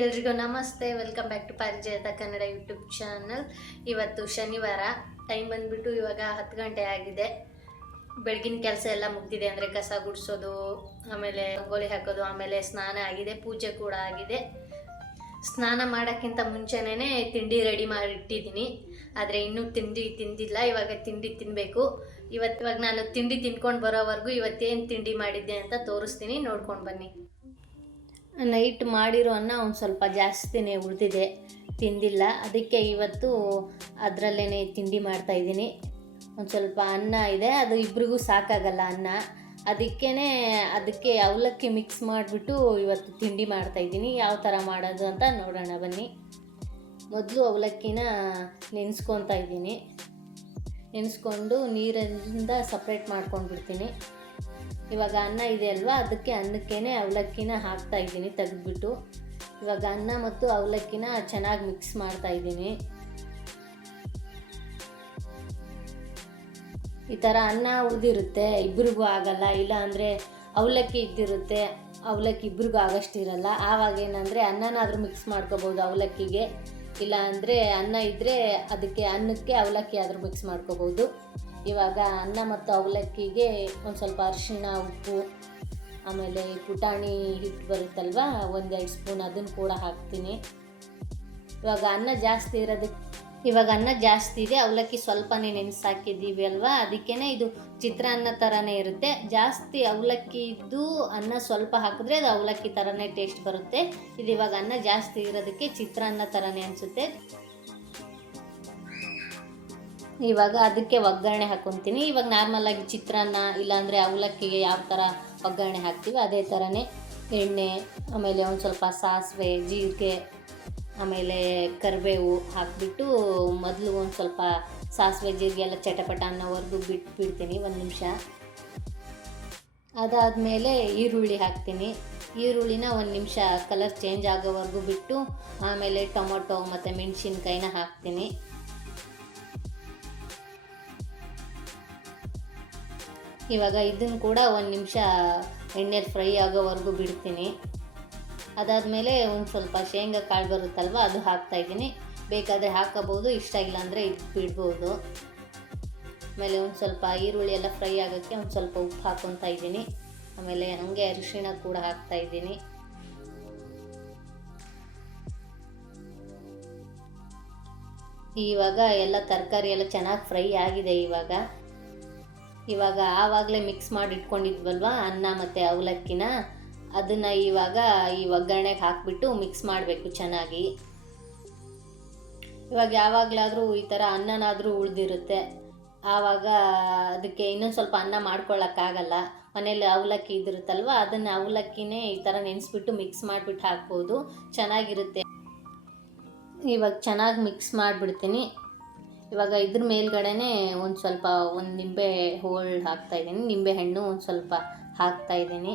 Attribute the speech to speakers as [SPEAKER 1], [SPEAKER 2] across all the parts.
[SPEAKER 1] ಎಲ್ರಿಗೂ ನಮಸ್ತೆ. Welcome back to ಪಾರಿಜಾತ ಕನ್ನಡ ಯೂಟ್ಯೂಬ್ ಚಾನಲ್ ಇವತ್ತು ಶನಿವಾರ. ಟೈಮ್ ಬಂದ್ಬಿಟ್ಟು ಇವಾಗ ಹತ್ತು ಗಂಟೆ ಆಗಿದೆ. ಬೆಳಗಿನ ಕೆಲಸ ಎಲ್ಲ ಮುಗ್ದಿದೆ ಅಂದರೆ ಕಸ ಗುಡಿಸೋದು, ಆಮೇಲೆ ರಂಗೋಲಿ ಹಾಕೋದು, ಆಮೇಲೆ ಸ್ನಾನ ಆಗಿದೆ, ಪೂಜೆ ಕೂಡ ಆಗಿದೆ. ಸ್ನಾನ ಮಾಡೋಕ್ಕಿಂತ ಮುಂಚೆನೇ ತಿಂಡಿ ರೆಡಿ ಮಾಡಿಟ್ಟಿದ್ದೀನಿ ಆದರೆ ಇನ್ನೂ ತಿಂಡಿ ತಿಂದಿಲ್ಲ, ಇವಾಗ ತಿಂಡಿ ತಿನ್ನಬೇಕು ಇವತ್ತು ಇವಾಗ ನಾನು ತಿಂಡಿ ತಿನ್ಕೊಂಡು ಬರೋವರೆಗೂ ಇವತ್ತೇನು ತಿಂಡಿ ಮಾಡಿದ್ದೆ ಅಂತ ತೋರಿಸ್ತೀನಿ, ನೋಡ್ಕೊಂಡು ಬನ್ನಿ. ನೈಟ್ ಮಾಡಿರೋ ಅನ್ನ ಒಂದು ಸ್ವಲ್ಪ ಜಾಸ್ತಿನೇ ಉಳಿದಿದೆ. ತಿಂದಿಲ್ಲ. ಅದಕ್ಕೆ ಇವತ್ತು ಅದರಲ್ಲೇ ತಿಂಡಿ ಮಾಡ್ತಾಯಿದ್ದೀನಿ ಒಂದು ಸ್ವಲ್ಪ ಅನ್ನ ಇದೆ. ಅದು ಇಬ್ರಿಗೂ ಸಾಕಾಗಲ್ಲ ಅನ್ನ. ಅದಕ್ಕೇ ಅದಕ್ಕೆ ಅವಲಕ್ಕಿ ಮಿಕ್ಸ್ ಮಾಡಿಬಿಟ್ಟು ಇವತ್ತು ತಿಂಡಿ ಮಾಡ್ತಾಯಿದ್ದೀನಿ ಯಾವ ಥರ ಮಾಡೋದು ಅಂತ ನೋಡೋಣ. ಬನ್ನಿ. ಮೊದಲು ಅವಲಕ್ಕಿನ ನೆನೆಸ್ಕೊತಾ ಇದ್ದೀನಿ. ನೆನೆಸ್ಕೊಂಡು ನೀರಿಂದ ಸಪ್ರೇಟ್ ಮಾಡ್ಕೊಂಡು ಬಿಡ್ತೀನಿ ಇವಾಗ ಅನ್ನ ಇದೆ ಅಲ್ವಾ? ಅದಕ್ಕೆ ಅನ್ನಕ್ಕೇ ಅವಲಕ್ಕಿನ ಹಾಕ್ತಾ ಇದ್ದೀನಿ ತೆಗೆದ್ಬಿಟ್ಟು. ಇವಾಗ ಅನ್ನ ಮತ್ತು ಅವಲಕ್ಕಿನ ಚೆನ್ನಾಗಿ ಮಿಕ್ಸ್ ಮಾಡ್ತಾ ಇದ್ದೀನಿ. ಈ ಥರ ಅನ್ನ ಉಳಿದಿರುತ್ತೆ. ಇಬ್ರಿಗೂ ಆಗಲ್ಲ. ಇಲ್ಲ ಅಂದರೆ ಅವಲಕ್ಕಿ ಇದ್ದಿರುತ್ತೆ. ಅವಲಕ್ಕಿ ಇಬ್ರಿಗೂ ಆಗಷ್ಟು ಇರಲ್ಲ. ಆವಾಗ ಏನಂದರೆ ಅನ್ನನಾದರೂ ಮಿಕ್ಸ್ ಮಾಡ್ಕೋಬೋದು ಅವಲಕ್ಕಿಗೆ. ಇಲ್ಲ ಅಂದರೆ ಅನ್ನ ಇದ್ದರೆ ಅದಕ್ಕೆ ಅನ್ನಕ್ಕೆ ಅವಲಕ್ಕಿ ಆದರೂ ಮಿಕ್ಸ್ ಮಾಡ್ಕೋಬೋದು. ಇವಾಗ ಅನ್ನ ಮತ್ತು ಅವಲಕ್ಕಿಗೆ ಒಂದು ಸ್ವಲ್ಪ ಅರಿಶಿಣ, ಉಪ್ಪು, ಆಮೇಲೆ ಪುಟಾಣಿ ಹಿಟ್ಟು ಬರುತ್ತಲ್ವ, ಒಂದೆರಡು ಸ್ಪೂನ್ ಅದನ್ನು ಕೂಡ ಹಾಕ್ತೀನಿ. ಇವಾಗ ಅನ್ನ ಜಾಸ್ತಿ ಇರೋದಕ್ಕೆ ಇವಾಗ ಅನ್ನ ಜಾಸ್ತಿ ಇದೆ, ಅವಲಕ್ಕಿ ಸ್ವಲ್ಪನೇ ನೆನೆಸಿ ಹಾಕಿದ್ದೀವಿ ಅಲ್ವಾ ಅದಕ್ಕೇ ಇದು ಚಿತ್ರಾನ್ನ ಥರನೇ ಇರುತ್ತೆ. ಜಾಸ್ತಿ ಅವಲಕ್ಕಿ ಇದ್ದು ಅನ್ನ ಸ್ವಲ್ಪ ಹಾಕಿದ್ರೆ ಅದು ಅವಲಕ್ಕಿ ಥರನೇ ಟೇಸ್ಟ್ ಬರುತ್ತೆ. ಇದು ಇವಾಗ ಅನ್ನ ಜಾಸ್ತಿ ಇರೋದಕ್ಕೆ ಚಿತ್ರಾನ್ನ ಥರನೇ ಅನಿಸುತ್ತೆ. ಇವಾಗ ಅದಕ್ಕೆ ಒಗ್ಗರಣೆ ಹಾಕೊತೀನಿ. ಇವಾಗ ನಾರ್ಮಲಾಗಿ ಚಿತ್ರಾನ್ನ ಇಲ್ಲಾಂದರೆ ಅವಲಕ್ಕಿಗೆ ಯಾವ ಥರ ಒಗ್ಗರಣೆ ಹಾಕ್ತೀವಿ ಅದೇ ಥರನೇ ಎಣ್ಣೆ, ಆಮೇಲೆ ಒಂದು ಸ್ವಲ್ಪ ಸಾಸಿವೆ, ಜೀರಿಗೆ, ಆಮೇಲೆ ಕರಿಬೇವು ಹಾಕಿಬಿಟ್ಟು ಮೊದಲು ಒಂದು ಸ್ವಲ್ಪ ಸಾಸಿವೆ, ಜೀರಿಗೆ ಎಲ್ಲ ಚಟಪಟ ಅನ್ನೋವರೆಗೂ ಬಿಟ್ಟು ಬಿಡ್ತೀನಿ ಒಂದು ನಿಮಿಷ. ಅದಾದಮೇಲೆ ಈರುಳ್ಳಿ ಹಾಕ್ತೀನಿ. ಈರುಳ್ಳಿನ ಒಂದು ನಿಮಿಷ ಕಲರ್ ಚೇಂಜ್ ಆಗೋವರೆಗೂ ಬಿಟ್ಟು ಆಮೇಲೆ ಟೊಮೊಟೊ ಮತ್ತು ಮೆಣಸಿನ್ಕಾಯಿನ ಹಾಕ್ತೀನಿ. ಇವಾಗ ಇದನ್ನು ಕೂಡ ಒಂದು ನಿಮಿಷ ಎಣ್ಣೆಲಿ ಫ್ರೈ ಆಗೋವರೆಗೂ ಬಿಡ್ತೀನಿ. ಅದಾದಮೇಲೆ ಒಂದು ಸ್ವಲ್ಪ ಶೇಂಗಾ ಕಾಳು ಬರುತ್ತಲ್ವ, ಅದು ಹಾಕ್ತಾ ಇದ್ದೀನಿ. ಬೇಕಾದರೆ ಹಾಕೋಬೋದು ಇಷ್ಟ ಇಲ್ಲ ಅಂದರೆ ಇದು ಬಿಡ್ಬೋದು. ಆಮೇಲೆ ಒಂದು ಸ್ವಲ್ಪ ಈರುಳ್ಳಿ ಎಲ್ಲ ಫ್ರೈ ಆಗೋಕ್ಕೆ ಒಂದು ಸ್ವಲ್ಪ ಉಪ್ಪು ಹಾಕ್ಕೊತಾ ಇದ್ದೀನಿ. ಆಮೇಲೆ ಹಾಗೆ ಅರಿಶಿಣ ಕೂಡ ಹಾಕ್ತಾ ಇದ್ದೀನಿ. ಇವಾಗ ಎಲ್ಲ ತರಕಾರಿ ಎಲ್ಲ ಚೆನ್ನಾಗಿ ಫ್ರೈ ಆಗಿದೆ ಇವಾಗ. ಇವಾಗ ಆವಾಗಲೇ ಮಿಕ್ಸ್ ಮಾಡಿ ಇಟ್ಕೊಂಡಿದ್ವಲ್ವ? ಅನ್ನ ಮತ್ತು ಅವಲಕ್ಕಿನ. ಅದನ್ನು ಇವಾಗ ಈ ಒಗ್ಗರಣೆಗೆ ಹಾಕಿಬಿಟ್ಟು ಮಿಕ್ಸ್ ಮಾಡಬೇಕು ಚೆನ್ನಾಗಿ. ಇವಾಗ ಯಾವಾಗಲಾದರೂ ಈ ಥರ ಅನ್ನನಾದರೂ ಉಳಿದಿರುತ್ತೆ. ಆವಾಗ ಅದಕ್ಕೆ ಇನ್ನೊಂದು ಸ್ವಲ್ಪ ಅನ್ನ ಮಾಡ್ಕೊಳ್ಳೋಕ್ಕಾಗಲ್ಲ ಮನೇಲಿ ಅವಲಕ್ಕಿ ಇದಿರುತ್ತಲ್ವ? ಅದನ್ನು ಅವಲಕ್ಕಿನೇ ಈ ಥರ ನೆನೆಸ್ಬಿಟ್ಟು ಮಿಕ್ಸ್ ಮಾಡಿಬಿಟ್ಟು ಹಾಕ್ಬೋದು. ಚೆನ್ನಾಗಿರುತ್ತೆ. ಇವಾಗ ಚೆನ್ನಾಗಿ ಮಿಕ್ಸ್ ಮಾಡಿಬಿಡ್ತೀನಿ. ಇವಾಗ ಇದ್ರ ಮೇಲ್ಗಡೆನೆ ಒಂದು ಸ್ವಲ್ಪ ಒಂದು ನಿಂಬೆ ಹೋಳ್ ಹಾಕ್ತಾ ಇದ್ದೀನಿ. ನಿಂಬೆ ಹಣ್ಣು ಒಂದು ಸ್ವಲ್ಪ ಹಾಕ್ತಾ ಇದ್ದೀನಿ.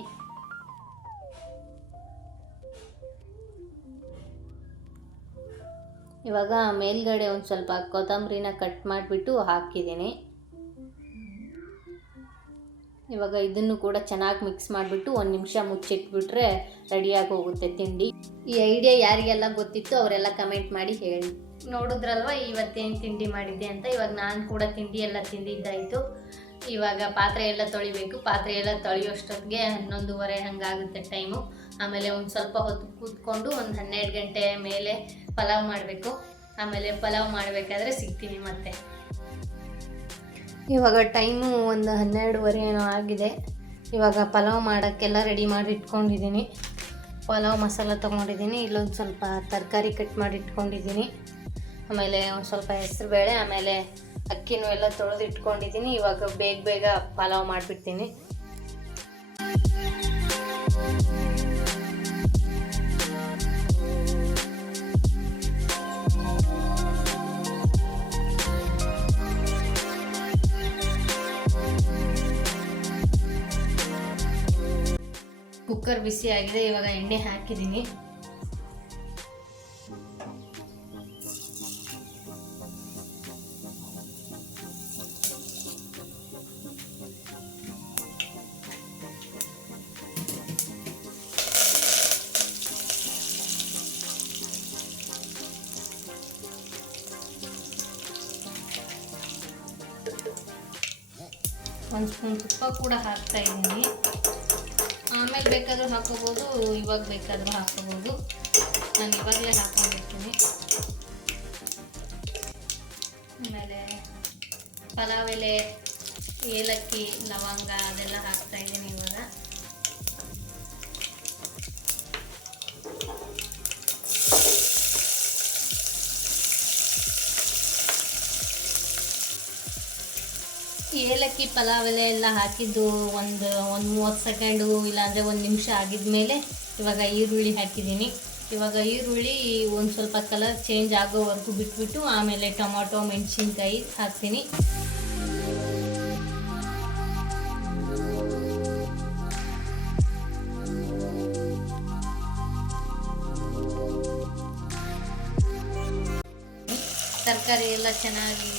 [SPEAKER 1] ಇವಾಗ ಮೇಲ್ಗಡೆ ಒಂದು ಸ್ವಲ್ಪ ಕೊತ್ತಂಬರಿನ ಕಟ್ ಮಾಡಿಬಿಟ್ಟು ಹಾಕಿದ್ದೀನಿ. ಇವಾಗ ಇದನ್ನು ಕೂಡ ಚೆನ್ನಾಗಿ ಮಿಕ್ಸ್ ಮಾಡಿಬಿಟ್ಟು ಒಂದು ನಿಮಿಷ ಮುಚ್ಚಿಟ್ಬಿಟ್ರೆ ರೆಡಿಯಾಗಿ ಹೋಗುತ್ತೆ ತಿಂಡಿ. ಈ ಐಡಿಯಾ ಯಾರಿಗೆಲ್ಲ ಗೊತ್ತಿತ್ತು ಅವರೆಲ್ಲ ಕಮೆಂಟ್ ಮಾಡಿ ಹೇಳಿ. ನೋಡಿದ್ರಲ್ವ ಇವತ್ತೇನು ತಿಂಡಿ ಮಾಡಿದ್ದೆ ಅಂತ? ಇವಾಗ ನಾನು ಕೂಡ ತಿಂಡಿ ಎಲ್ಲ ತಿಂದಿದ್ದಾಯಿತು. ಇವಾಗ ಪಾತ್ರೆ ಎಲ್ಲ ತೊಳಿಬೇಕು. ಪಾತ್ರೆ ಎಲ್ಲ ತೊಳೆಯೋಷ್ಟೊತ್ತಿಗೆ ಹನ್ನೊಂದುವರೆ ಹಂಗಾಗುತ್ತೆ ಟೈಮು ಆಮೇಲೆ ಒಂದು ಸ್ವಲ್ಪ ಹೊತ್ತು ಕೂತ್ಕೊಂಡು ಒಂದು ಹನ್ನೆರಡು ಗಂಟೆ ಮೇಲೆ ಪಲಾವ್ ಮಾಡಬೇಕು. ಆಮೇಲೆ ಪಲಾವ್ ಮಾಡಬೇಕಾದ್ರೆ ಸಿಗ್ತೀನಿ ಮತ್ತೆ. ಇವಾಗ ಟೈಮು ಒಂದು ಹನ್ನೆರಡುವರೆ ಏನೋ ಆಗಿದೆ. ಇವಾಗ ಪಲಾವ್ ಮಾಡೋಕ್ಕೆಲ್ಲ ರೆಡಿ ಮಾಡಿ ಇಟ್ಕೊಂಡಿದ್ದೀನಿ. ಪಲಾವ್ ಮಸಾಲ ತೊಗೊಂಡಿದ್ದೀನಿ. ಇಲ್ಲೊಂದು ಸ್ವಲ್ಪ ತರಕಾರಿ ಕಟ್ ಮಾಡಿ ಇಟ್ಕೊಂಡಿದ್ದೀನಿ. ಆಮೇಲೆ ಒಂದು ಸ್ವಲ್ಪ ಹೆಸರುಬೇಳೆ ಆಮೇಲೆ ಅಕ್ಕಿನೂ ಎಲ್ಲ ತೊಳೆದು ಇಟ್ಕೊಂಡಿದ್ದೀನಿ. ಇವಾಗ ಬೇಗ ಬೇಗ ಪಲಾವ್ ಮಾಡಿಬಿಡ್ತೀನಿ. ಕುಕ್ಕರ್ ಬಿಸಿ ಆಗಿದೆ ಇವಾಗ ಎಣ್ಣೆ ಹಾಕಿದ್ದೀನಿ. ಒಂದು ಸ್ಪೂನ್ ತುಪ್ಪ ಕೂಡ ಹಾಕ್ತಾ ಇದ್ದೀನಿ. ಬೇಕಾದರೂ ಹಾಕೋಬೋದು, ಇವಾಗ ಬೇಕಾದರೂ ಹಾಕೋಬೋದು. ನಾನು ಇವಾಗಲೇ ಹಾಕೊಂಡಿರ್ತೀನಿ. ಆಮೇಲೆ ಪಲಾವ್ ಎಲೆ, ಏಲಕ್ಕಿ, ಲವಂಗ ಅದೆಲ್ಲ ಹಾಕ್ತಾ ಇದ್ದೀನಿ ಇವಾಗ. ಏಲಕ್ಕಿ ಪಲಾವ್ ಎಲೆ ಎಲ್ಲ ಹಾಕಿದ್ದು ಒಂದು ಒಂದು ಮೂವತ್ತು ಸೆಕೆಂಡು ಇಲ್ಲಾಂದರೆ ಒಂದು ನಿಮಿಷ ಆಗಿದ್ಮೇಲೆ ಇವಾಗ ಈರುಳ್ಳಿ ಹಾಕಿದ್ದೀನಿ. ಇವಾಗ ಈರುಳ್ಳಿ ಒಂದು ಸ್ವಲ್ಪ ಕಲರ್ ಚೇಂಜ್ ಆಗೋವರೆಗೂ ಬಿಟ್ಬಿಟ್ಟು ಆಮೇಲೆ ಟೊಮೊಟೊ, ಮೆಣಸಿನ್ಕಾಯಿ ಹಾಕ್ತೀನಿ. ತರಕಾರಿ ಎಲ್ಲ ಚೆನ್ನಾಗಿ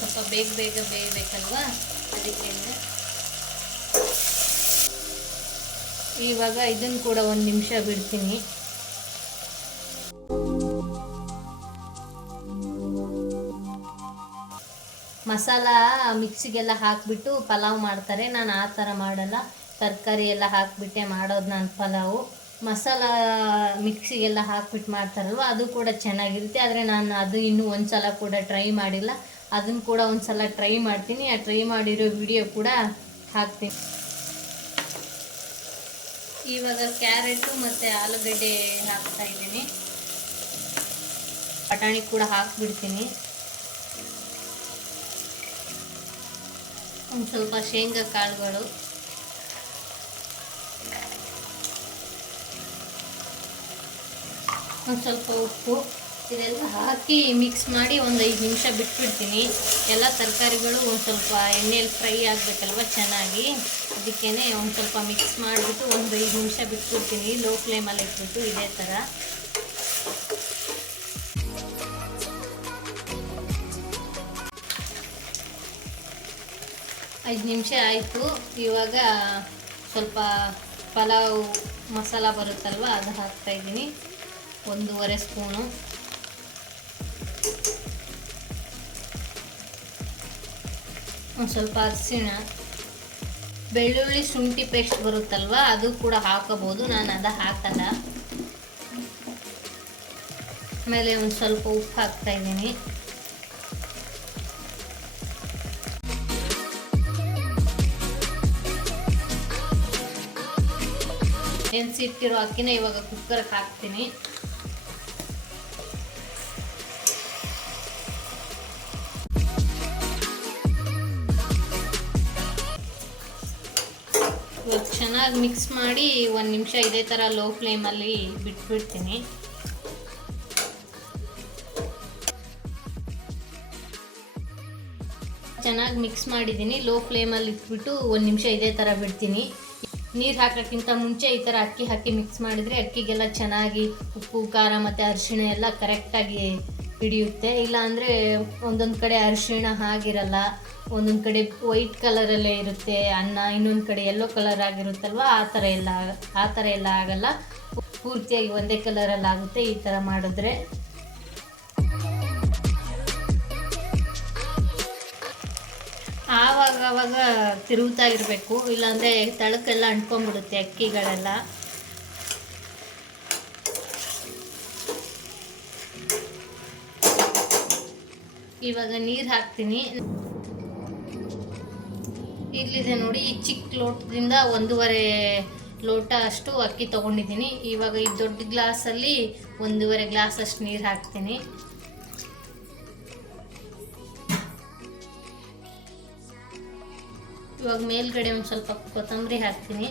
[SPEAKER 1] ಸ್ವಲ್ಪ ಬೇಗ ಬೇಗ ಬೇಯಬೇಕಲ್ವಾ? ಅದಕ್ಕೆ ಇವಾಗ ಇದನ್ನು ಕೂಡ ಒಂದು ನಿಮಿಷ ಬಿಡ್ತೀನಿ. ಮಸಾಲ ಮಿಕ್ಸಿಗೆಲ್ಲ ಹಾಕಿಬಿಟ್ಟು ಪಲಾವ್ ಮಾಡ್ತಾರೆ. ನಾನು ಆ ಥರ ಮಾಡಲ್ಲ. ತರಕಾರಿ ಎಲ್ಲ ಹಾಕಿಬಿಟ್ಟೆ ಮಾಡೋದು ನಾನು ಪಲಾವು. ಮಸಾಲ ಮಿಕ್ಸಿಗೆಲ್ಲ ಹಾಕ್ಬಿಟ್ಟು ಮಾಡ್ತಾರಲ್ವ, ಅದು ಕೂಡ ಚೆನ್ನಾಗಿರುತ್ತೆ. ಆದರೆ ನಾನು ಅದು ಇನ್ನೂ ಒಂದು ಸಲ ಕೂಡ ಟ್ರೈ ಮಾಡಿಲ್ಲ. ಅದನ್ನು ಕೂಡ ಒಂದು ಸಲ ಟ್ರೈ ಮಾಡ್ತೀನಿ. ಆ ಟ್ರೈ ಮಾಡಿರೋ ವಿಡಿಯೋ ಕೂಡ ಹಾಕ್ತೀನಿ. ಇವಾಗ ಕ್ಯಾರೆಟು ಮತ್ತು ಆಲೂಗಡ್ಡೆ ಹಾಕ್ತಾ ಇದ್ದೀನಿ. ಬಟಾಣಿ ಕೂಡ ಹಾಕ್ಬಿಡ್ತೀನಿ. ಒಂದು ಸ್ವಲ್ಪ ಶೇಂಗಾ ಕಾಳುಗಳು. ಒಂದು ಸ್ವಲ್ಪ ಉಪ್ಪು. ಇದೆಲ್ಲ ಹಾಕಿ ಮಿಕ್ಸ್ ಮಾಡಿ ಒಂದು ಐದು ನಿಮಿಷ ಬಿಟ್ಬಿಡ್ತೀನಿ. ಎಲ್ಲ ತರಕಾರಿಗಳು ಒಂದು ಸ್ವಲ್ಪ ಎಣ್ಣೆಯಲ್ಲಿ ಫ್ರೈ ಆಗಬೇಕಲ್ವ ಚೆನ್ನಾಗಿ. ಅದಕ್ಕೇ ಒಂದು ಸ್ವಲ್ಪ ಮಿಕ್ಸ್ ಮಾಡಿಬಿಟ್ಟು ಒಂದು ಐದು ನಿಮಿಷ ಬಿಟ್ಬಿಡ್ತೀನಿ. ಲೋ ಫ್ಲೇಮಲ್ಲಿ ಇಟ್ಬಿಟ್ಟು ಇದೇ ಥರ. ಐದು ನಿಮಿಷ ಆಯಿತು. ಇವಾಗ ಸ್ವಲ್ಪ ಪಲಾವ್ ಮಸಾಲ ಬರುತ್ತಲ್ವ ಅದು ಹಾಕ್ತಾಯಿದ್ದೀನಿ ಒಂದೂವರೆ ಸ್ಪೂನು. ಒಂದು ಸ್ವಲ್ಪ ಅರಿಶಿಣ ಬೆಳ್ಳುಳ್ಳಿ ಶುಂಠಿ ಪೇಸ್ಟ್ ಬರುತ್ತಲ್ವ, ಅದು ಕೂಡ ಹಾಕಬಹುದು. ನಾನು ಅದು ಹಾಕಲ್ಲ. ಆಮೇಲೆ ಒಂದು ಸ್ವಲ್ಪ ಉಪ್ಪು ಹಾಕ್ತಾ ಇದ್ದೀನಿ. ನೆನೆಸಿಟ್ಟಿರೋ ಅಕ್ಕಿನ ಇವಾಗ ಕುಕ್ಕರ್ಗೆ ಹಾಕ್ತೀನಿ. ಚೆನ್ನಾಗಿ ಮಿಕ್ಸ್ ಮಾಡಿ ಒಂದು ನಿಮಿಷ ಇದೇ ಥರ ಲೋ ಫ್ಲೇಮಲ್ಲಿ ಬಿಟ್ಬಿಡ್ತೀನಿ. ಚೆನ್ನಾಗಿ ಮಿಕ್ಸ್ ಮಾಡಿದ್ದೀನಿ ಲೋ ಫ್ಲೇಮಲ್ಲಿ ಇಟ್ಬಿಟ್ಟು ಒಂದು ನಿಮಿಷ ಇದೇ ಥರ ಬಿಡ್ತೀನಿ. ನೀರು ಹಾಕೋಕ್ಕಿಂತ ಮುಂಚೆ ಈ ಥರ ಅಕ್ಕಿ ಹಾಕಿ ಮಿಕ್ಸ್ ಮಾಡಿದರೆ ಅಕ್ಕಿಗೆಲ್ಲ ಚೆನ್ನಾಗಿ ಉಪ್ಪು, ಖಾರ ಮತ್ತು ಅರಿಶಿಣ ಎಲ್ಲ ಕರೆಕ್ಟಾಗಿ ಹಿಡಿಯುತ್ತೆ. ಇಲ್ಲ ಅಂದರೆ ಒಂದೊಂದು ಕಡೆ ಅರಿಶಿಣ ಆಗಿರಲ್ಲ ಒಂದೊಂದು ಕಡೆ ವೈಟ್ ಕಲರಲ್ಲೇ ಇರುತ್ತೆ, ಅನ್ನ ಇನ್ನೊಂದು ಕಡೆ ಯೆಲ್ಲೋ ಕಲರ್ ಆಗಿರುತ್ತಲ್ವ, ಆ ಥರ ಎಲ್ಲ ಆ ಥರ ಎಲ್ಲ ಆಗಲ್ಲ. ಪೂರ್ತಿಯಾಗಿ ಒಂದೇ ಕಲರಲ್ಲಿ ಆಗುತ್ತೆ ಈ ಥರ ಮಾಡಿದ್ರೆ. ಆವಾಗ ಆವಾಗ ತಿರುಗ್ತಾ ಇರಬೇಕು ಇಲ್ಲಾಂದರೆ ತಳಕೆಲ್ಲ ಅಂಟ್ಕೊಂಡ್ಬಿಡುತ್ತೆ ಅಕ್ಕಿಗಳೆಲ್ಲ. ಇವಾಗ ನೀರು ಹಾಕ್ತೀನಿ. ಇಲ್ಲಿದೆ ನೋಡಿ, ಈ ಚಿಕ್ಕ ಲೋಟದಿಂದ ಒಂದೂವರೆ ಲೋಟ ಅಷ್ಟು ಅಕ್ಕಿ ತೊಗೊಂಡಿದ್ದೀನಿ. ಇವಾಗ ಈ ದೊಡ್ಡ ಗ್ಲಾಸಲ್ಲಿ ಒಂದೂವರೆ ಗ್ಲಾಸ್ ಅಷ್ಟು ನೀರು ಹಾಕ್ತೀನಿ. ಇವಾಗ ಮೇಲ್ಗಡೆ ಒಂದು ಸ್ವಲ್ಪ ಕೊತ್ತಂಬರಿ ಹಾಕ್ತೀನಿ.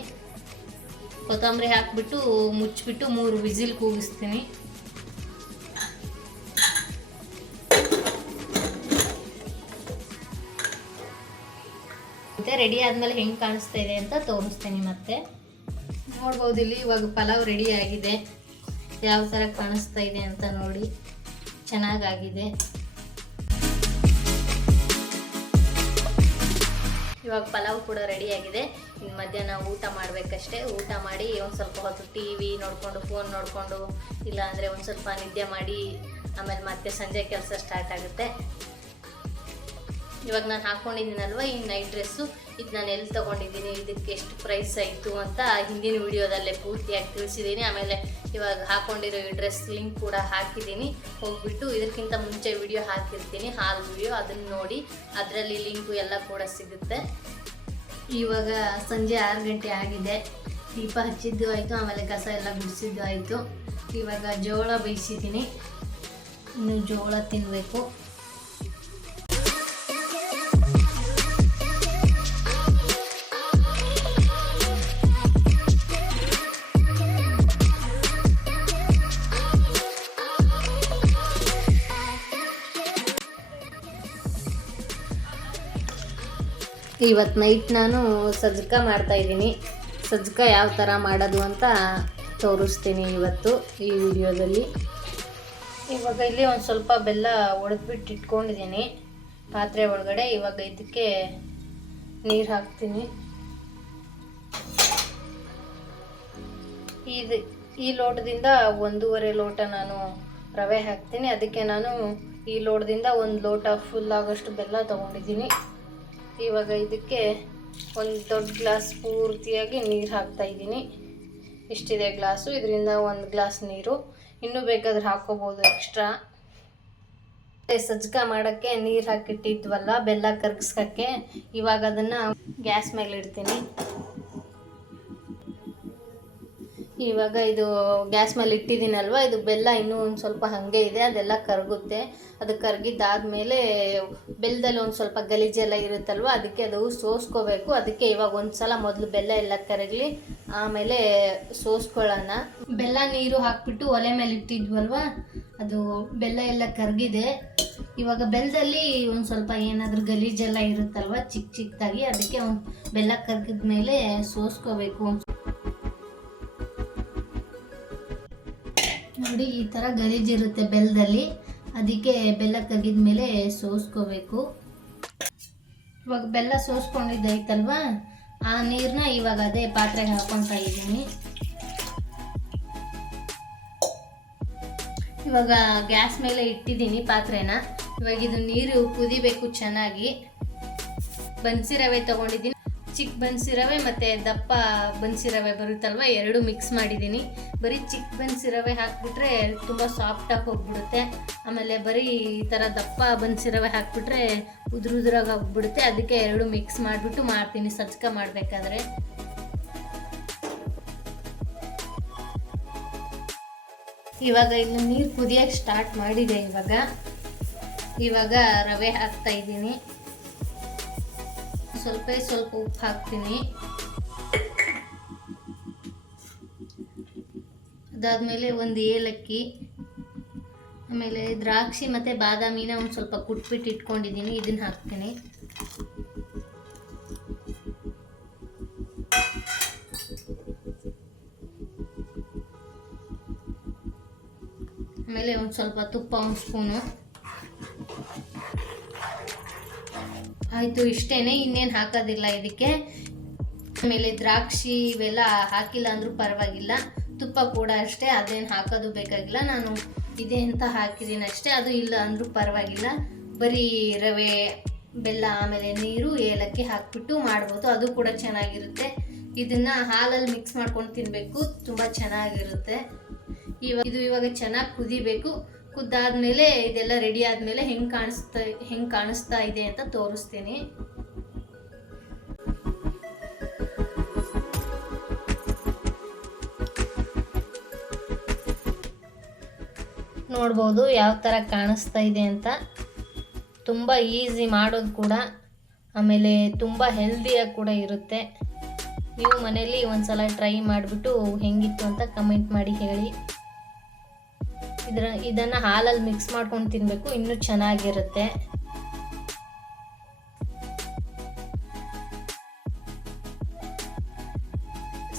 [SPEAKER 1] ಕೊತ್ತಂಬರಿ ಹಾಕ್ಬಿಟ್ಟು ಮುಚ್ಚಿಬಿಟ್ಟು ಮೂರು ವಿಸಿಲ್ ಕೂಗಿಸ್ತೀನಿ. ರೆಡಿ ಆದಮೇಲೆ ಹೆಂಗೆ ಕಾಣಿಸ್ತಾ ಇದೆ ಅಂತ ತೋರಿಸ್ತೀನಿ ಮತ್ತೆ. ನೋಡ್ಬೋದು ಇಲ್ಲಿ ಇವಾಗ ಪಲಾವ್ ರೆಡಿ ಆಗಿದೆ. ಯಾವ ಥರ ಕಾಣಿಸ್ತಾ ಇದೆ ಅಂತ ನೋಡಿ. ಚೆನ್ನಾಗಾಗಿದೆ. ಇವಾಗ ಪಲಾವ್ ಕೂಡ ರೆಡಿ ಆಗಿದೆ. ಇನ್ನು ಮಧ್ಯಾಹ್ನ ಊಟ ಮಾಡಬೇಕಷ್ಟೇ. ಊಟ ಮಾಡಿ ಒಂದು ಸ್ವಲ್ಪ ಹೊತ್ತು ಟಿ ವಿ ನೋಡಿಕೊಂಡು ಫೋನ್ ನೋಡಿಕೊಂಡು, ಇಲ್ಲಾಂದರೆ ಒಂದು ಸ್ವಲ್ಪ ನಿದ್ದೆ ಮಾಡಿ, ಆಮೇಲೆ ಮತ್ತೆ ಸಂಜೆ ಕೆಲಸ ಸ್ಟಾರ್ಟ್ ಆಗುತ್ತೆ. ಇವಾಗ ನಾನು ಹಾಕ್ಕೊಂಡಿದ್ದೀನಲ್ವ ಈ ನೈಟ್ ಡ್ರೆಸ್ಸು ಇದು ನಾನು ಎಲ್ಲಿ ತೊಗೊಂಡಿದ್ದೀನಿ? ಇದಕ್ಕೆ ಎಷ್ಟು ಪ್ರೈಸ್ ಆಯಿತು ಅಂತ ಹಿಂದಿನ ವಿಡಿಯೋದಲ್ಲೇ ಪೂರ್ತಿಯಾಗಿ ತಿಳಿಸಿದ್ದೀನಿ ಆಮೇಲೆ ಇವಾಗ ಹಾಕ್ಕೊಂಡಿರೋ ಈ ಡ್ರೆಸ್ ಲಿಂಕ್ ಕೂಡ ಹಾಕಿದ್ದೀನಿ ಹೋಗ್ಬಿಟ್ಟು ಇದಕ್ಕಿಂತ ಮುಂಚೆ ವಿಡಿಯೋ ಹಾಕಿರ್ತೀನಿ. ಹಾಲು ವಿಡಿಯೋ ಅದನ್ನು ನೋಡಿ ಅದರಲ್ಲಿ ಲಿಂಕು ಎಲ್ಲ ಕೂಡ ಸಿಗುತ್ತೆ. ಇವಾಗ ಸಂಜೆ ಆರು ಗಂಟೆ ಆಗಿದೆ. ದೀಪ ಹಚ್ಚಿದ್ದು ಆಯಿತು, ಆಮೇಲೆ ಕಸ ಎಲ್ಲ ಗುಡಿಸಿದ್ದು ಆಯಿತು. ಇವಾಗ ಜೋಳ ಬೇಯಿಸಿದ್ದೀನಿ. ಇನ್ನು ಜೋಳ ತಿನ್ನಬೇಕು ಇವತ್ತು ನೈಟ್ ನಾನು ಸಜ್ಜಕ ಮಾಡ್ತಾ ಇದ್ದೀನಿ. ಸಜ್ಜಕ ಯಾವ ಥರ ಮಾಡೋದು ಅಂತ ತೋರಿಸ್ತೀನಿ ಇವತ್ತು ಈ ವಿಡಿಯೋದಲ್ಲಿ. ಇವಾಗ ಇಲ್ಲಿ ಒಂದು ಸ್ವಲ್ಪ ಬೆಲ್ಲ ಒಡೆದ್ಬಿಟ್ಟು ಇಟ್ಕೊಂಡಿದ್ದೀನಿ. ಪಾತ್ರೆ ಒಳಗಡೆ ಇವಾಗ ಇದಕ್ಕೆ ನೀರು ಹಾಕ್ತೀನಿ. ಇದು ಈ ಲೋಟದಿಂದ ಒಂದೂವರೆ ಲೋಟ ನಾನು ರವೆ ಹಾಕ್ತೀನಿ. ಅದಕ್ಕೆ ನಾನು ಈ ಲೋಟದಿಂದ ಒಂದು ಲೋಟ ಫುಲ್ ಆಗೋಷ್ಟು ಬೆಲ್ಲ ತೊಗೊಂಡಿದ್ದೀನಿ. ಇವಾಗ ಇದಕ್ಕೆ ಒಂದು ದೊಡ್ಡ ಗ್ಲಾಸ್ ಪೂರ್ತಿಯಾಗಿ ನೀರು ಹಾಕ್ತಾ ಇದ್ದೀನಿ. ಇಷ್ಟಿದೆ ಗ್ಲಾಸು, ಇದರಿಂದ ಒಂದು ಗ್ಲಾಸ್ ನೀರು. ಇನ್ನೂ ಬೇಕಾದ್ರೆ ಹಾಕೋಬೋದು ಎಕ್ಸ್ಟ್ರಾ. ಸಜ್ಜಕ ಮಾಡೋಕ್ಕೆ ನೀರು ಹಾಕಿಟ್ಟಿದ್ವಲ್ಲ, ಬೆಲ್ಲ ಕರ್ಗಿಸ್ಕಕ್ಕೆ ಇವಾಗ ಅದನ್ನು ಗ್ಯಾಸ್ ಮೇಲೆ ಇಡ್ತೀನಿ ಇವಾಗ ಇದು ಗ್ಯಾಸ್ ಮೇಲೆ ಇಟ್ಟಿದ್ದೀನಲ್ವ? ಇದು ಬೆಲ್ಲ ಇನ್ನೂ ಒಂದು ಸ್ವಲ್ಪ ಹಾಗೆ ಇದೆ, ಅದೆಲ್ಲ ಕರಗುತ್ತೆ. ಅದು ಕರಗಿದ್ದಾದ್ಮೇಲೆ ಬೆಲ್ಲದಲ್ಲಿ ಒಂದು ಸ್ವಲ್ಪ ಗಲೀಜೆಲ್ಲ ಇರುತ್ತಲ್ವ? ಅದಕ್ಕೆ ಅದು ಸೋಸ್ಕೋಬೇಕು. ಅದಕ್ಕೆ ಇವಾಗ ಒಂದು ಸಲ ಮೊದಲು ಬೆಲ್ಲ ಎಲ್ಲ ಕರಗಲಿ, ಆಮೇಲೆ ಸೋಸ್ಕೊಳ್ಳೋಣ. ಬೆಲ್ಲ ನೀರು ಹಾಕ್ಬಿಟ್ಟು ಒಲೆ ಮೇಲೆ ಇಟ್ಟಿದ್ವಲ್ವ? ಅದು ಬೆಲ್ಲ ಎಲ್ಲ ಕರಗಿದೆ. ಇವಾಗ ಬೆಲ್ಲದಲ್ಲಿ ಒಂದು ಸ್ವಲ್ಪ ಏನಾದರೂ ಗಲೀಜೆಲ್ಲ ಇರುತ್ತಲ್ವ? ಚಿಕ್ಕ ಚಿಕ್ಕದಾಗಿ ಅದಕ್ಕೆ ಬೆಲ್ಲ ಕರಗಿದ ಮೇಲೆ ಸೋಸ್ಕೋಬೇಕು. ನೋಡಿ, ಈ ಥರ ಗಲೀಜಿರುತ್ತೆ ಬೆಲ್ಲದಲ್ಲಿ ಅದಕ್ಕೆ ಬೆಲ್ಲ ಕರಗಿದ ಮೇಲೆ ಸೋಸ್ಕೋಬೇಕು. ಇವಾಗ ಬೆಲ್ಲ ಸೋಸ್ಕೊಂಡಿದ್ದೈತಲ್ವಾ ಆ ನೀರನ್ನ ಇವಾಗ ಅದೇ ಪಾತ್ರೆಗೆ ಹಾಕೊತಾ ಇದ್ದೀನಿ. ಇವಾಗ ಗ್ಯಾಸ್ ಮೇಲೆ ಇಟ್ಟಿದ್ದೀನಿ ಪಾತ್ರೆನ. ಇವಾಗ ಇದು ನೀರು ಕುದಿಬೇಕು ಚೆನ್ನಾಗಿ. ಬನ್ಸಿ ರವೆ ತೊಗೊಂಡಿದ್ದೀನಿ. ಚಿಕ್ಕ ಬನ್ಸಿ ರವೆ ಮತ್ತು ದಪ್ಪ ಬನ್ಸಿ ರವೆ ಬರುತ್ತಲ್ವ? ಎರಡು ಮಿಕ್ಸ್ ಮಾಡಿದ್ದೀನಿ. ಬರೀ ಚಿಕ್ಕ ಬನ್ಸಿ ರವೆ ಹಾಕಿಬಿಟ್ರೆ ತುಂಬ ಆಗಿ ಹೋಗ್ಬಿಡುತ್ತೆ. ಆಮೇಲೆ ಬರೀ ಈ ಥರ ದಪ್ಪ ಬನ್ಸ್ ರವೆ ಹಾಕಿಬಿಟ್ರೆ ಉದುರು ಉದುರಾಗಿ ಹೋಗ್ಬಿಡುತ್ತೆ ಅದಕ್ಕೆ ಎರಡು ಮಿಕ್ಸ್ ಮಾಡಿಬಿಟ್ಟು ಮಾಡ್ತೀನಿ. ಸಜ್ಕ ಮಾಡಬೇಕಾದ್ರೆ. ಇವಾಗ ಇನ್ನು ನೀರು ಕುದಿಯೋಕ್ಕೆ ಸ್ಟಾರ್ಟ್ ಮಾಡಿದೆ ಇವಾಗ. ಇವಾಗ ರವೆ ಹಾಕ್ತಾ ಇದ್ದೀನಿ. ಸ್ವಲ್ಪ ಸ್ವಲ್ಪ ಉಪ್ಪು ಹಾಕ್ತೀನಿ. ಅದಾದಮೇಲೆ ಒಂದು ಏಲಕ್ಕಿ, ಆಮೇಲೆ ದ್ರಾಕ್ಷಿ ಮತ್ತು ಬಾದಾಮಿನ ಒಂದು ಸ್ವಲ್ಪ ಕುಟ್ಬಿಟ್ಟು ಇಟ್ಕೊಂಡಿದ್ದೀನಿ ಇದನ್ನು ಹಾಕ್ತೀನಿ. ಆಮೇಲೆ ಒಂದು ಸ್ವಲ್ಪ ತುಪ್ಪ, ಒಂದು ಸ್ಪೂನು. ಆಯಿತು ಇಷ್ಟೇ ಇನ್ನೇನು ಹಾಕೋದಿಲ್ಲ ಇದಕ್ಕೆ. ಆಮೇಲೆ ದ್ರಾಕ್ಷಿ ಇವೆಲ್ಲ ಹಾಕಿಲ್ಲ ಅಂದರೂ ಪರವಾಗಿಲ್ಲ. ತುಪ್ಪ ಕೂಡ ಅಷ್ಟೇ, ಅದೇನು ಹಾಕೋದು ಬೇಕಾಗಿಲ್ಲ. ನಾನು ಇದೆ ಅಂತ ಹಾಕಿದ್ದೀನಿ ಅಷ್ಟೇ, ಅದು ಇಲ್ಲ ಅಂದರೂ ಪರವಾಗಿಲ್ಲ. ಬರೀ ರವೆ, ಬೆಲ್ಲ, ಆಮೇಲೆ ನೀರು, ಏಲಕ್ಕಿ ಹಾಕಿಬಿಟ್ಟು ಮಾಡ್ಬೋದು. ಅದು ಕೂಡ ಚೆನ್ನಾಗಿರುತ್ತೆ. ಇದನ್ನು ಹಾಲಲ್ಲಿ ಮಿಕ್ಸ್ ಮಾಡ್ಕೊಂಡು ತಿನ್ನಬೇಕು ತುಂಬ ಚೆನ್ನಾಗಿರುತ್ತೆ. ಇವಾಗ ಇದು ಇವಾಗ ಚೆನ್ನಾಗಿ ಕುದಿಬೇಕು. ಕುದ್ದಾದ್ಮೇಲೆ ಇದೆಲ್ಲ ರೆಡಿ ಆದಮೇಲೆ ಹೆಂಗೆ ಕಾಣಿಸ್ತಾ ಹೆಂಗೆ ಕಾಣಿಸ್ತಾ ಇದೆ ಅಂತ ತೋರಿಸ್ತೀನಿ. ನೋಡ್ಬೋದು ಯಾವ ಥರ ಕಾಣಿಸ್ತಾ ಇದೆ ಅಂತ. ತುಂಬ ಈಸಿ ಮಾಡೋದು ಕೂಡ, ಆಮೇಲೆ ತುಂಬ ಹೆಲ್ದಿಯಾಗಿ ಕೂಡ ಇರುತ್ತೆ. ನೀವು ಮನೇಲಿ ಒಂದ್ಸಲ ಟ್ರೈ ಮಾಡಿಬಿಟ್ಟು ಹೆಂಗಿತ್ತು ಅಂತ ಕಮೆಂಟ್ ಮಾಡಿ ಹೇಳಿ. ಇದರ, ಇದನ್ನು ಹಾಲಲ್ಲಿ ಮಿಕ್ಸ್ ಮಾಡ್ಕೊಂಡು ತಿನ್ನಬೇಕು ಇನ್ನೂ ಚೆನ್ನಾಗಿರುತ್ತೆ.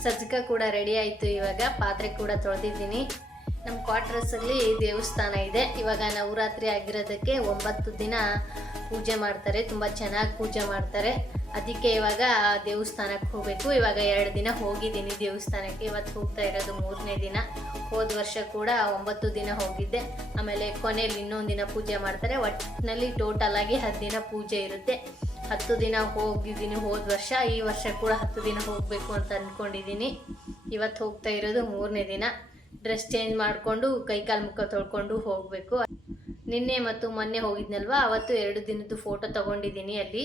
[SPEAKER 1] ಸಜ್ಜಕ ಕೂಡ ರೆಡಿ ಆಯಿತು ಇವಾಗ, ಪಾತ್ರೆ ಕೂಡ ತೊಳೆದಿದ್ದೀನಿ. ನಮ್ಮ ಕ್ವಾರ್ಟರ್ಸಲ್ಲಿ ದೇವಸ್ಥಾನ ಇದೆ. ಇವಾಗ ನವರಾತ್ರಿ ಆಗಿರೋದಕ್ಕೆ ಒಂಬತ್ತು ದಿನ ಪೂಜೆ ಮಾಡ್ತಾರೆ. ತುಂಬ ಚೆನ್ನಾಗಿ ಪೂಜೆ ಮಾಡ್ತಾರೆ. ಅದಕ್ಕೆ ಇವಾಗ ದೇವಸ್ಥಾನಕ್ಕೆ ಹೋಗಬೇಕು. ಇವಾಗ ಎರಡು ದಿನ ಹೋಗಿದ್ದೀನಿ ದೇವಸ್ಥಾನಕ್ಕೆ. ಇವತ್ತು ಹೋಗ್ತಾ ಇರೋದು ಮೂರನೇ ದಿನ. ಹೋದ ವರ್ಷ ಕೂಡ ಒಂಬತ್ತು ದಿನ ಹೋಗಿದ್ದೆ. ಆಮೇಲೆ ಕೊನೆಯಲ್ಲಿ ಇನ್ನೊಂದು ದಿನ ಪೂಜೆ ಮಾಡ್ತಾರೆ. ಒಟ್ಟಿನಲ್ಲಿ ಟೋಟಲ್ ಆಗಿ ಹತ್ತು ದಿನ ಪೂಜೆ ಇರುತ್ತೆ. ಹತ್ತು ದಿನ ಹೋಗಿದ್ದೀನಿ ಹೋದ ವರ್ಷ. ಈ ವರ್ಷ ಕೂಡ ಹತ್ತು ದಿನ ಹೋಗಬೇಕು ಅಂತ ಅಂದ್ಕೊಂಡಿದ್ದೀನಿ ಇವತ್ತು ಹೋಗ್ತಾ ಇರೋದು ಮೂರನೇ ದಿನ. ಡ್ರೆಸ್ ಚೇಂಜ್ ಮಾಡಿಕೊಂಡು ಕೈಕಾಲು ಮುಖ ತೊಳ್ಕೊಂಡು ಹೋಗಬೇಕು. ನಿನ್ನೆ ಮತ್ತು ಮೊನ್ನೆ ಹೋಗಿದ್ನಲ್ವಾ? ಅವತ್ತು ಎರಡು ದಿನದ್ದು ಫೋಟೋ ತಗೊಂಡಿದ್ದೀನಿ ಅಲ್ಲಿ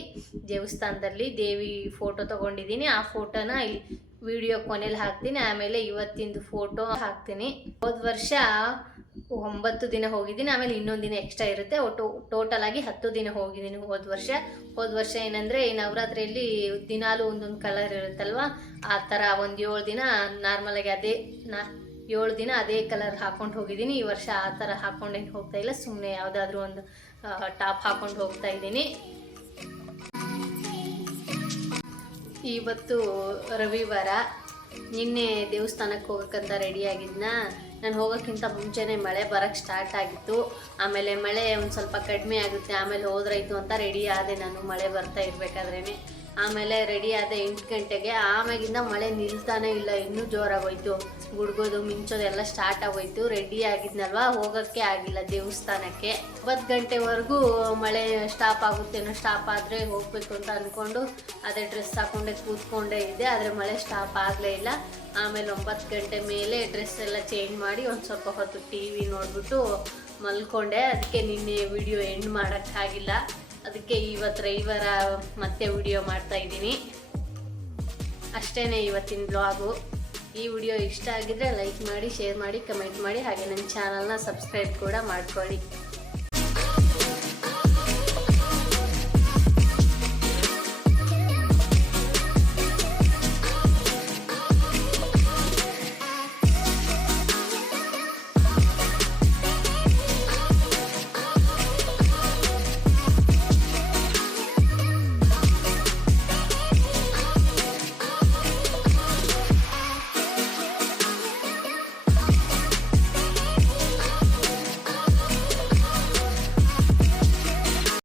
[SPEAKER 1] ದೇವಸ್ಥಾನದಲ್ಲಿ. ದೇವಿ ಫೋಟೋ ತಗೊಂಡಿದ್ದೀನಿ. ಆ ಫೋಟೋನ ಇಲ್ಲಿ ವಿಡಿಯೋ ಕೊನೆಯಲ್ಲಿ ಹಾಕ್ತೀನಿ. ಆಮೇಲೆ ಇವತ್ತಿಂದು ಫೋಟೋ ಹಾಕ್ತೀನಿ. ಹೋದ ವರ್ಷ ಒಂಬತ್ತು ದಿನ ಹೋಗಿದ್ದೀನಿ. ಆಮೇಲೆ ಇನ್ನೊಂದು ದಿನ ಎಕ್ಸ್ಟ್ರಾ ಇರುತ್ತೆ. ಒಟ್ಟು ಟೋಟಲ್ ಆಗಿ ಹತ್ತು ದಿನ ಹೋಗಿದ್ದೀನಿ ಹೋದ ವರ್ಷ. ಹೋದ ವರ್ಷ ಏನಂದರೆ ಈ ನವರಾತ್ರಿಯಲ್ಲಿ ದಿನಾಲು ಒಂದೊಂದು ಕಲರ್ ಇರುತ್ತಲ್ವ? ಆ ಥರ ಒಂದು ಏಳು ದಿನ ನಾರ್ಮಲಾಗಿ ಅದೇ ನಾ ಏಳು ದಿನ ಅದೇ ಕಲರ್ ಹಾಕೊಂಡು ಹೋಗಿದ್ದೀನಿ. ಈ ವರ್ಷ ಆ ಥರ ಹಾಕೊಂಡೆ ಹೋಗ್ತಾ ಇಲ್ಲ. ಸುಮ್ಮನೆ ಯಾವುದಾದ್ರೂ ಒಂದು ಟಾಪ್ ಹಾಕೊಂಡು ಹೋಗ್ತಾ ಇದ್ದೀನಿ. ಇವತ್ತು ರವಿವಾರ. ನಿನ್ನೆ ದೇವಸ್ಥಾನಕ್ಕೆ ಹೋಗೋಕ್ಕಂತ ರೆಡಿ ಆಗಿದ್ನ. ನಾನು ಹೋಗೋಕ್ಕಿಂತ ಮುಂಚೆನೇ ಮಳೆ ಬರೋಕ್ಕೆ ಸ್ಟಾರ್ಟ್ ಆಗಿತ್ತು. ಆಮೇಲೆ ಮಳೆ ಒಂದು ಸ್ವಲ್ಪ ಕಡಿಮೆ ಆಗುತ್ತೆ. ಆಮೇಲೆ ಹೋದ್ರಾಯ್ತು ಅಂತ ರೆಡಿ ಆದೆ ನಾನು. ಮಳೆ ಬರ್ತಾ ಇರಬೇಕಾದ್ರೇ ಆಮೇಲೆ ರೆಡಿ ಆದ ಎಂಟು ಗಂಟೆಗೆ ಆಮ್ಯಾಗಿಂದ ಮಳೆ ನಿಲ್ತಾನೆ ಇಲ್ಲ, ಇನ್ನೂ ಜೋರಾಗೋಯ್ತು. ಗುಡ್ಗೋದು ಮಿಂಚೋದು ಎಲ್ಲ ಸ್ಟಾರ್ಟ್ ಆಗೋಯ್ತು. ರೆಡಿ ಆಗಿದ್ನಲ್ವಾ? ಹೋಗೋಕ್ಕೆ ಆಗಿಲ್ಲ ದೇವಸ್ಥಾನಕ್ಕೆ. ಒಂಬತ್ತು ಗಂಟೆವರೆಗೂ ಮಳೆ ಸ್ಟಾಪ್ ಆಗುತ್ತೇನೋ ಸ್ಟಾಪ್ ಆದರೆ ಹೋಗಬೇಕು ಅಂತ ಅಂದ್ಕೊಂಡು ಅದೇ ಡ್ರೆಸ್ ಹಾಕೊಂಡೆ ಕೂತ್ಕೊಂಡೇ ಇದ್ದೆ. ಆದರೆ ಮಳೆ ಸ್ಟಾಪ್ ಆಗಲೇ ಇಲ್ಲ. ಆಮೇಲೆ ಒಂಬತ್ತು ಗಂಟೆ ಮೇಲೆ ಡ್ರೆಸ್ ಎಲ್ಲ ಚೇಂಜ್ ಮಾಡಿ ಒಂದು ಸ್ವಲ್ಪ ಹೊತ್ತು ಟಿ ವಿ ನೋಡಿಬಿಟ್ಟು ಮಲ್ಕೊಂಡೆ. ಅದಕ್ಕೆ ನಿನ್ನೆ ವಿಡಿಯೋ ಎಂಡ್ ಮಾಡೋಕ್ಕಾಗಿಲ್ಲ. ಅದಕ್ಕೆ ಇವತ್ತು ರವಿವಾರ ಮತ್ತೆ ವಿಡಿಯೋ ಮಾಡ್ತಾ ಇದ್ದೀನಿ. ಅಷ್ಟೇ ಇವತ್ತಿನ ಬ್ಲಾಗು ಈ ವಿಡಿಯೋ ಇಷ್ಟ ಆಗಿದ್ರೆ ಲೈಕ್ ಮಾಡಿ ಶೇರ್ ಮಾಡಿ ಕಮೆಂಟ್ ಮಾಡಿ, ಹಾಗೆ ನನ್ನ ಚಾನಲ್ನ ಸಬ್ಸ್ಕ್ರೈಬ್ ಕೂಡ ಮಾಡ್ಕೊಳ್ಳಿ.